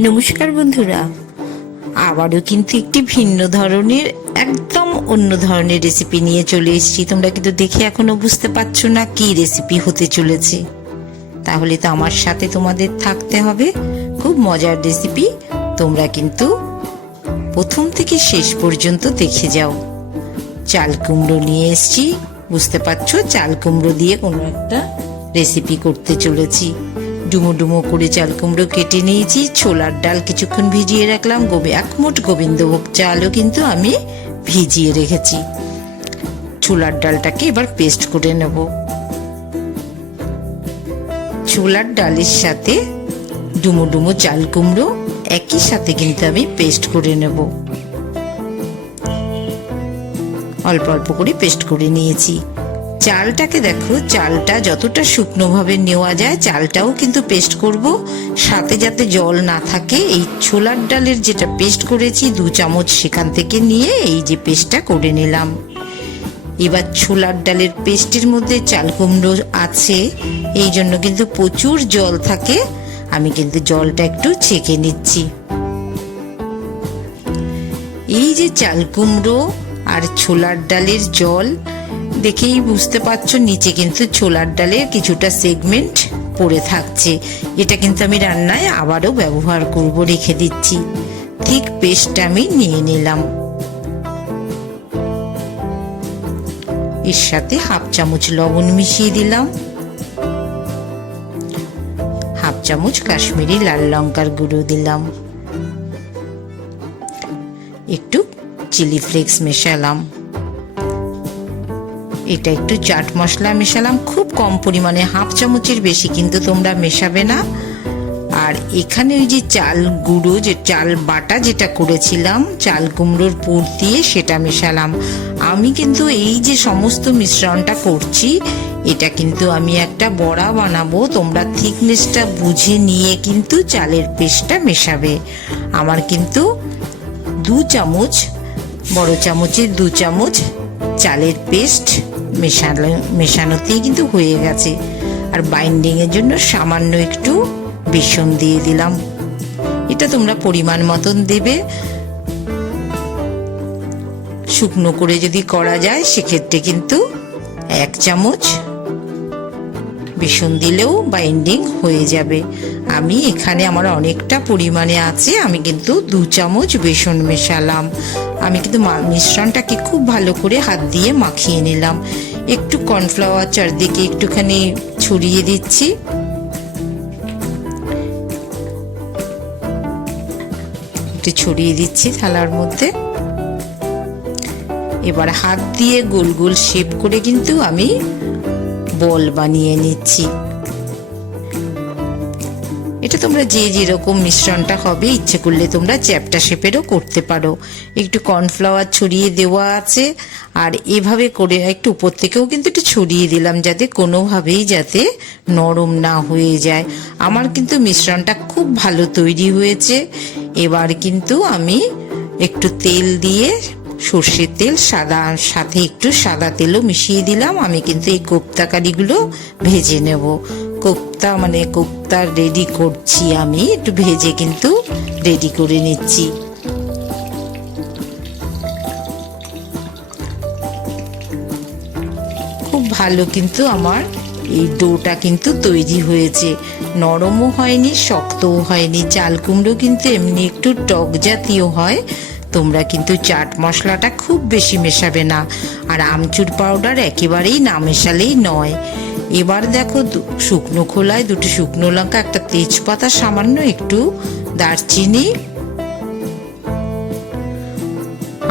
নমস্কার বন্ধুরা, আবারও কিন্তু একটি ভিন্ন ধরনের একদম অন্য ধরনের রেসিপি নিয়ে চলে এসেছি। তোমরা কিন্তু দেখে এখনো বুঝতে পারছো না কি রেসিপি হতে চলেছে। তাহলে তো আমার সাথে তোমাদের থাকতে হবে। খুব মজার রেসিপি, তোমরা কিন্তু প্রথম থেকে শেষ পর্যন্ত দেখে যাও। চাল কুমড়ো নিয়ে এসেছি, বুঝতে পারছো চাল কুমড়ো দিয়ে কোনো একটা রেসিপি করতে চলেছি। ডুমো ডুমো করে চাল কুমড়ো কেটে নিয়েছি। ছোলার ডাল কিছুক্ষণ ভিজিয়ে রাখলাম। এক মুঠ গোবিন্দভোগ চালও কিন্তু আমি ভিজিয়ে রেখেছি। ছোলার ডালটাকে এবার পেস্ট করে নেব। ছোলার ডালের সাথে ডুমো ডুমো চাল কুমড়ো একই সাথে কিন্তু আমি পেস্ট করে নেব। অল্প অল্প করে পেস্ট করে নিয়েছি। চালটাকে দেখো, চালটা যতটা শুকনো ভাবে নেওয়া যায় চালটাও কিন্তু পেস্ট করব, সাথে যাতে জল না থাকে। এই ছোলার ডালের যেটা পেস্ট করেছি 2 চামচ সেখান থেকে নিয়ে এই যে পেস্টটা করে নিলাম। এবার ছোলার ডালের পেস্টের মধ্যে চাল কুমড়ো আছে, এই জন্য কিন্তু প্রচুর জল থাকে। আমি কিন্তু জলটা একটু ছেঁকে নিচ্ছি। এই যে চাল কুমড়ো আর ছোলার ডালের জল দেখেই বুঝতে পারছো, নিচে কিন্তু ছোলার ডালের কিছুটা সেগমেন্ট পড়ে থাকছে। এটা কিন্তু আমি রান্নায় আবারও ব্যবহার করব, রেখে দিচ্ছি। ঠিক পেস্টটা আমি নিয়ে নিলাম। এর সাথে 1/2 চামচ লবণ মিশিয়ে দিলাম, 1/2 চামচ কাশ্মীরি লাল লঙ্কার গুঁড়ো দিলাম, একটু চিলি ফ্লেক্স মেশালাম, এটা একটু চাট মশলা মেশালাম, খুব কম পরিমাণে, 1/2 চামচের বেশি কিন্তু তোমরা মেশাবে না। আর এখানে ওই যে চাল গুঁড়ো, যে চাল বাটা যেটা করেছিলাম চাল কুমড়োর পুর দিয়ে, সেটা মেশালাম। আমি কিন্তু এই যে সমস্ত মিশ্রণটা করছি, এটা কিন্তু আমি একটা বড়া বানাবো। তোমরা থিকনেসটা বুঝে নিয়ে কিন্তু চালের পেস্টটা মেশাবে। আমার কিন্তু 2 চামচ, বড় চামচের 2 চামচ চালের পেস্ট মেশানোতেই কিন্তু হয়ে গেছে। আর বাইন্ডিং এর জন্য সামান্য একটু বেসন দিয়ে দিলাম। এটা তোমরা পরিমাণ মতন দেবে। শুকনো করে যদি করা যায় সেক্ষেত্রে কিন্তু 1 চামচ বেসন দিলেও বাইন্ডিং হয়ে যাবে। আমি এখানে আমার অনেকটা পরিমাণে আছে, আমি কিন্তু 2 চামচ বেসন মেশালাম। আমি কিন্তু মিশ্রণটাকে খুব ভালো করে হাত দিয়ে মাখিয়ে নিলাম। একটু কর্নফ্লাওয়ার চারদিকে একটুখানি ছড়িয়ে দিচ্ছি। একটু ছড়িয়ে দিচ্ছি থালার মধ্যে। এবার হাত দিয়ে গোল গোল শেপ করে কিন্তু আমি বল বানিয়ে নিচ্ছি। এটা তোমরা যে যেরকম মিশ্রণটা হবে, ইচ্ছে করলে তোমরা চ্যাপ্টা শেপেরও করতে পারো। একটু কর্নফ্লাওয়ার ছড়িয়ে দেওয়া আছে, আর এভাবে করে একটু উপর থেকেও কিন্তু একটু ছড়িয়ে দিলাম, যাতে কোনোভাবেই যাতে নরম না হয়ে যায়। আমার কিন্তু মিশ্রণটা খুব ভালো তৈরি হয়েছে। এবার কিন্তু আমি একটু তেল দিয়ে, সর্ষের তেল, সাথে একটু সাদা তেলও মিশিয়ে দিলাম। আমি কিন্তু এই কোপ্তা কারিগুলো ভেজে নেব। কোপ্তা রেডি করছি, আমি একটু ভেজে কিন্তু রেডি করে নিচ্ছি। খুব ভালো কিন্তু আমার এই ডোটা কিন্তু তৈরি হয়েছে। নরমও হয়নি, শক্তও হয়নি। চাল কুমড়ো কিন্তু এমনি একটু টক জাতীয় হয়। তোমরা কিন্তু চাট মশলাটা খুব বেশি মেশাবে না, আর আমচুর পাউডার একেবারেই না মেশালেই নয়। এবার দেখো, শুকনো খোলায় 2টি শুকনো লঙ্কা, একটা তেজপাতা, সামান্য একটু দারচিনি,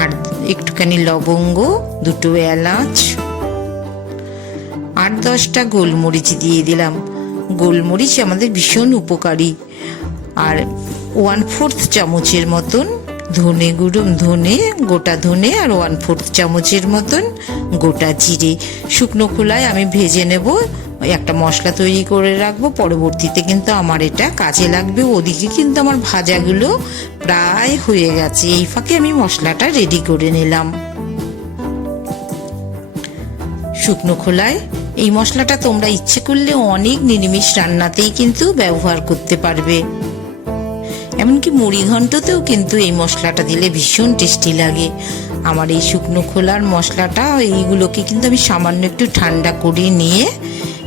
আর একটুখানি লবঙ্গ, 2টো এলাচ, 8-10টা গোলমরিচ দিয়ে দিলাম। গোলমরিচ আমাদের ভীষণ উপকারী। আর 1/4 চামচের মতন ধনে গুঁড়ো, গোটা ধনে, আর 1/4 চামচের মতন গোটা জিরে। শুকনো খোলায় আমি ভেজে নেব, একটা মশলা তৈরি করে রাখবো। পরবর্তীতে কিন্তু আমার এটা কাজে লাগবে। ওদিকে কিন্তু আমার ভাজাগুলো প্রায় হয়ে গেছে। এই ফাঁকে আমি মশলাটা রেডি করে নিলাম। শুকনো খোলায় এই মশলাটা তোমরা ইচ্ছে করলে অনেক নিরামিষ রান্নাতেই কিন্তু ব্যবহার করতে পারবে। এমনকি মুড়ি ঘন্টতেও কিন্তু এই মশলাটা দিলে ভীষণ টেস্টি লাগে। আমার এই শুকনো খোলার মশলাটা এইগুলোকে কিন্তু আমি সামান্য একটু ঠান্ডা করে নিয়ে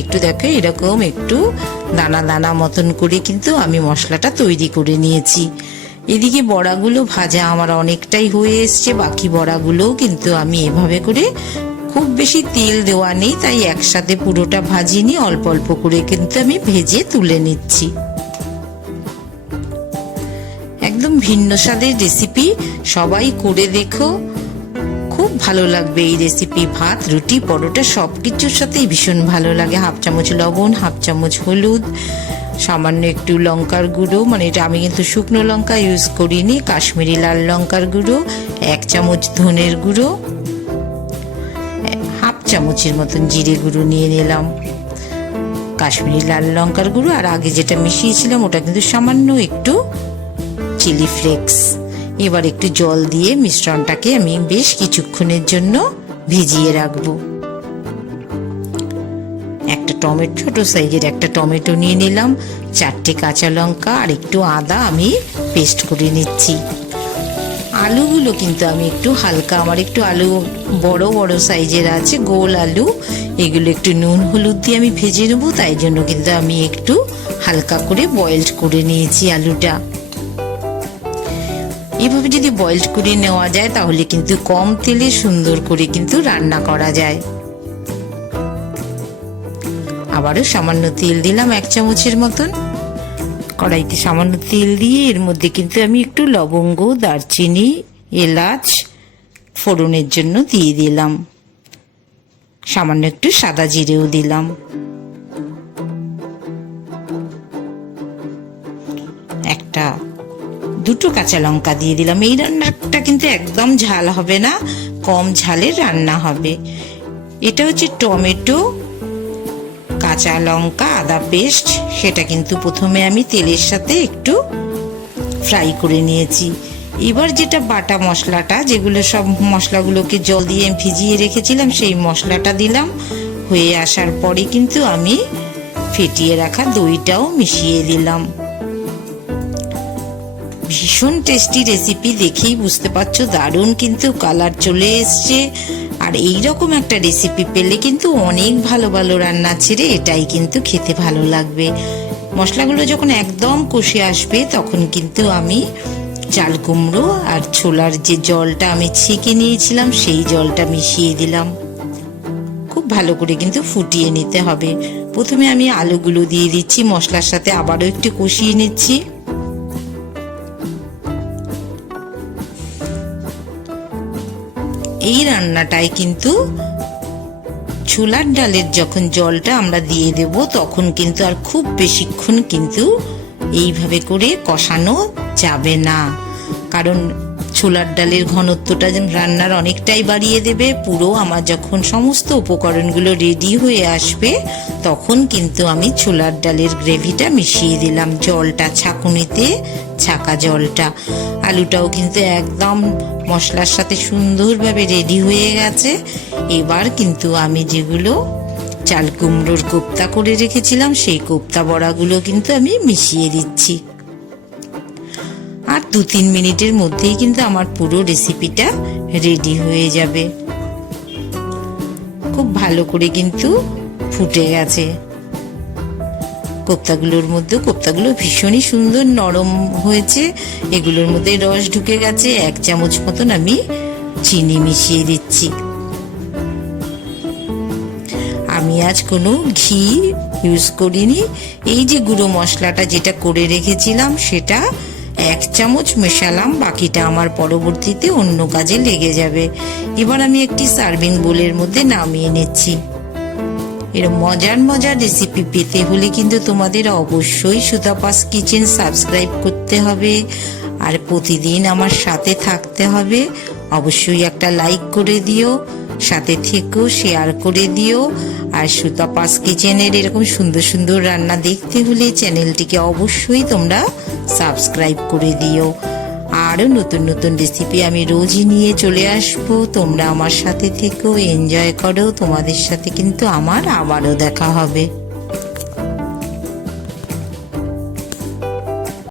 একটু দেখো এরকম একটু দানা দানা মতন করে কিন্তু আমি মশলাটা তৈরি করে নিয়েছি। এদিকে বড়াগুলো ভাজা আমার অনেকটাই হয়ে এসছে, বাকি বড়াগুলোও কিন্তু আমি এভাবে করে, খুব বেশি তেল দেওয়া নেই তাই একসাথে পুরোটা ভাজিনি, অল্প অল্প করে কিন্তু আমি ভেজে তুলে নিচ্ছি। একদম ভিন্ন স্বাদের রেসিপি, সবাই করে দেখো, খুব ভালো লাগবে এই রেসিপি। ভাত, রুটি, পরোটা সবকিছুর সাথেই ভীষণ ভালো লাগে। 1/2 চামচ লবণ, 1/2 চামচ হলুদ, সামান্য একটু লঙ্কার গুঁড়ো, মানে এটা আমি কিন্তু শুকনো লঙ্কা ইউজ করিনি, কাশ্মীরি লাল লঙ্কার গুঁড়ো, 1 চামচ ধনের গুঁড়ো, 1/2 চামচের মতন জিরে গুঁড়ো নিয়ে নিলাম, কাশ্মীরি লাল লঙ্কার গুঁড়ো, আর আগে যেটা মিশিয়েছিলাম ওটা কিন্তু সামান্য একটু চিলি ফ্লেক্স। এবার একটু জল দিয়ে মিশ্রণটাকে আমি বেশ কিছুক্ষণের জন্য ভিজিয়ে রাখবো। একটা টমেটো, ছোট সাইজের একটা টমেটো নিয়ে নিলাম, 4টে কাঁচা লঙ্কা আর একটু আদা আমি পেস্ট করে নিচ্ছি। আলুগুলো কিন্তু আমি একটু হালকা, আমার একটু আলু বড় বড় সাইজের আছে, গোল আলু, এগুলো একটু নুন হলুদ দিয়ে আমি ভেজে নেবো, তাই জন্য কিন্তু আমি একটু হালকা করে বয়েলড করে নিয়েছি আলুটা। এভাবে যদি বয়েলড করে নেওয়া যায় তাহলে কিন্তু কম তেলে সুন্দর করে কিন্তু রান্না করা যায়। আবারও সামান্য তেল দিলাম 1 চামচের মতন, কড়াইতে সামান্য তেল দিয়ে এর মধ্যে কিন্তু আমি একটু লবঙ্গ, দারচিনি, এলাচ ফোড়নের জন্য দিয়ে দিলাম, সামান্য একটু সাদা জিরেও দিলাম, দুটো কাঁচা লঙ্কা দিয়ে দিলাম। এই রান্নাটা কিন্তু একদম ঝাল হবে না, কম ঝালের রান্না হবে। এটা হচ্ছে টমেটো, কাঁচা লঙ্কা, আদা পেস্ট, সেটা কিন্তু প্রথমে আমি তেলের সাথে একটু ফ্রাই করে নিয়েছি। এবার যেটা বাটা মশলাটা, যেগুলো সব মশলাগুলোকে জল দিয়ে ভিজিয়ে রেখেছিলাম, সেই মশলাটা দিলাম। হয়ে আসার পরে কিন্তু আমি ফেটিয়ে রাখা দইটাও মিশিয়ে দিলাম। ভীষণ টেস্টি রেসিপি, দেখেই বুঝতে পারছো দারুণ কিন্তু কালার চলে এসছে। আর এইরকম একটা রেসিপি পেলে কিন্তু অনেক ভালো ভালো রান্না ছেড়ে এটাই কিন্তু খেতে ভালো লাগবে। মশলাগুলো যখন একদম কষে আসবে তখন কিন্তু আমি চাল কুমড়ো আর ছোলার যে জলটা আমি ছেঁকে নিয়েছিলাম সেই জলটা মিশিয়ে দিলাম। খুব ভালো করে কিন্তু ফুটিয়ে নিতে হবে। প্রথমে আমি আলুগুলো দিয়ে দিচ্ছি, মশলার সাথে আবারও একটু কষিয়ে নিচ্ছি। এই রান্নাটায় কিন্তু ছোলার ডালের যখন জলটা আমরা দিয়ে দেব তখন কিন্তু আর খুব বেশিক্ষণ কিন্তু এইভাবে করে কষানো যাবে না, কারণ ছোলার ডালের ঘনত্বটা রান্নার অনেকটাই বাড়িয়ে দেবে। পুরো আমার যখন সমস্ত উপকরণগুলো রেডি হয়ে আসবে তখন কিন্তু আমি ছোলার ডালের গ্রেভিটা মিশিয়ে দিলাম, জলটা ছাঁকুনিতে ছাঁকা জলটা। আলুটাও কিন্তু একদম মশলার সাথে সুন্দরভাবে রেডি হয়ে গেছে। এবার কিন্তু আমি যেগুলো চাল কুমড়োর কোপ্তা করে রেখেছিলাম সেই কোপ্তা বড়াগুলো কিন্তু আমি মিশিয়ে দিচ্ছি। আর 2-3 মিনিটের মধ্যেই কিন্তু আমার পুরো রেসিপিটা রেডি হয়ে যাবে। খুব ভালো করে কিন্তু ফুটে গেছে কোপ্তাগুলো ভীষণই সুন্দর নরম হয়েছে, এগুলোর মধ্যে রস ঢুকে গেছে। 1 চামচ মতন আমি চিনি মিশিয়ে দিচ্ছি। আমি আজ কোনো ঘি ইউজ করিনি। এই যে গুঁড়ো মশলাটা যেটা করে রেখেছিলাম সেটা 1 চামচ মেশালাম, বাকিটা আমার পরবর্তীতে অন্য কাজে লেগে যাবে। এবার আমি একটি সার্ভিং বোলের মধ্যে নামিয়ে নিচ্ছি। এরকম মজার মজার রেসিপি পেতে হলে কিন্তু তোমাদের অবশ্যই সুতাপাস কিচেন সাবস্ক্রাইব করতে হবে আর প্রতিদিন আমার সাথে থাকতে হবে। অবশ্যই একটা লাইক করে দিও, সাথে থেকেও শেয়ার করে দিও। আর সুতাপাস কিচেনের এরকম সুন্দর সুন্দর রান্না দেখতে হলে চ্যানেলটিকে অবশ্যই তোমরা সাবস্ক্রাইব করে দিও। আরও নতুন নতুন রেসিপি আমি রোজই নিয়ে চলে আসবো, তোমরা আমার সাথে থেকেও এনজয় করো। তোমাদের সাথে কিন্তু আমার আবারও দেখা হবে।